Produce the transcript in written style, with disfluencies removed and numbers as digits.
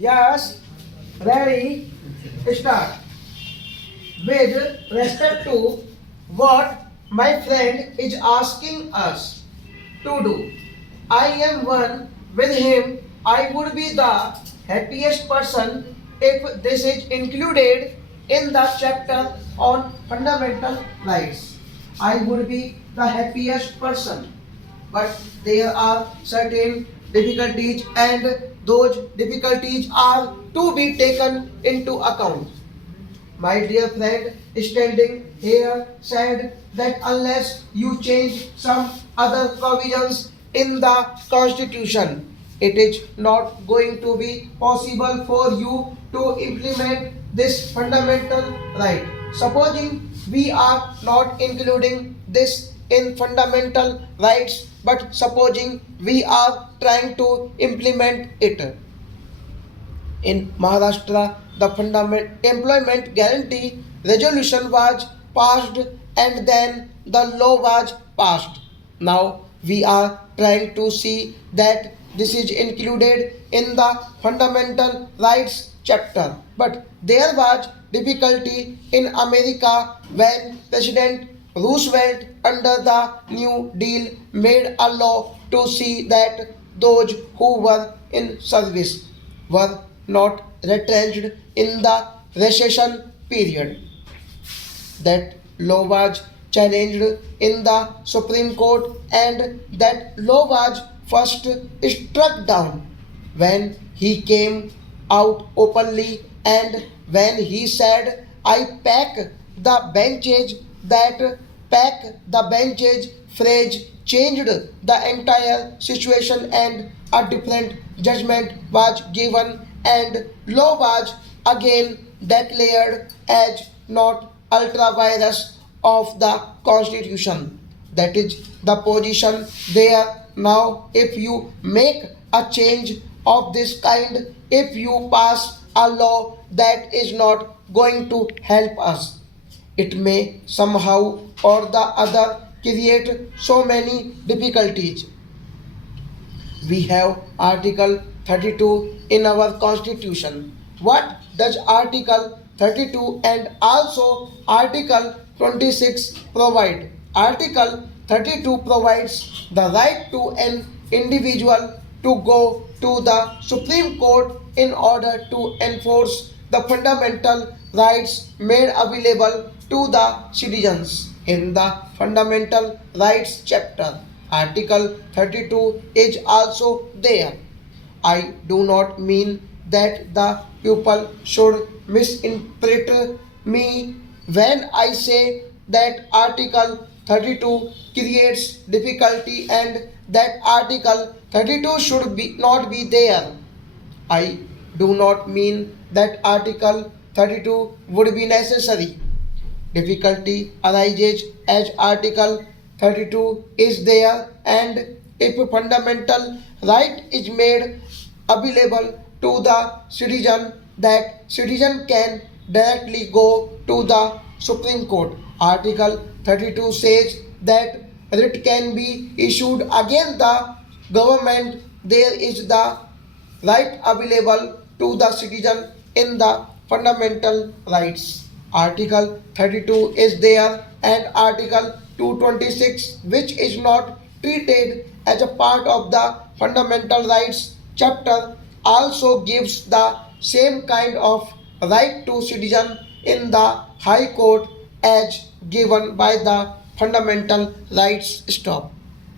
Yes, ready, start. With respect to what my friend is asking us to do, I am one with him. I would be the happiest person if this is included in the chapter on fundamental rights. I would be the happiest person, but there are certain difficulties, and those difficulties are to be taken into account. My dear friend standing here said that unless you change some other provisions in the constitution, it is not going to be possible for you to implement this fundamental right. Supposing we are not including this in fundamental rights, but supposing we are trying to implement it. In Maharashtra, the employment guarantee resolution was passed and then the law was passed. Now we are trying to see that this is included in the fundamental rights chapter. But there was difficulty in America when President Roosevelt under the New Deal made a law to see that those who were in service were not retrenched in the recession period. That law was challenged in the Supreme Court, and that law was first struck down when he came out openly and when he said, I pack the benches. That pack the benches phrase changed the entire situation, and a different judgment was given, and law was again declared as not ultra virus of the constitution. That is the position there. Now if you make a change of this kind, if you pass a law that is not going to help us, it may somehow or the other create so many difficulties. We have Article 32 in our Constitution. What does Article 32 and also Article 26 provide? Article 32 provides the right to an individual to go to the Supreme Court in order to enforce the fundamental rights made available to the citizens in the Fundamental Rights chapter. Article 32 is also there. I do not mean that the people should misinterpret me when I say that Article 32 creates difficulty and that Article 32 should not be there. I do not mean that Article 32 would be necessary. Difficulty arises as Article 32 is there, and if a fundamental right is made available to the citizen, that citizen can directly go to the Supreme Court. Article 32 says that writ can be issued against the government. There is the right available to the citizen in the fundamental rights. Article 32 is there, and Article 226, which is not treated as a part of the fundamental rights chapter, also gives the same kind of right to citizen in the High Court as given by the fundamental rights stop.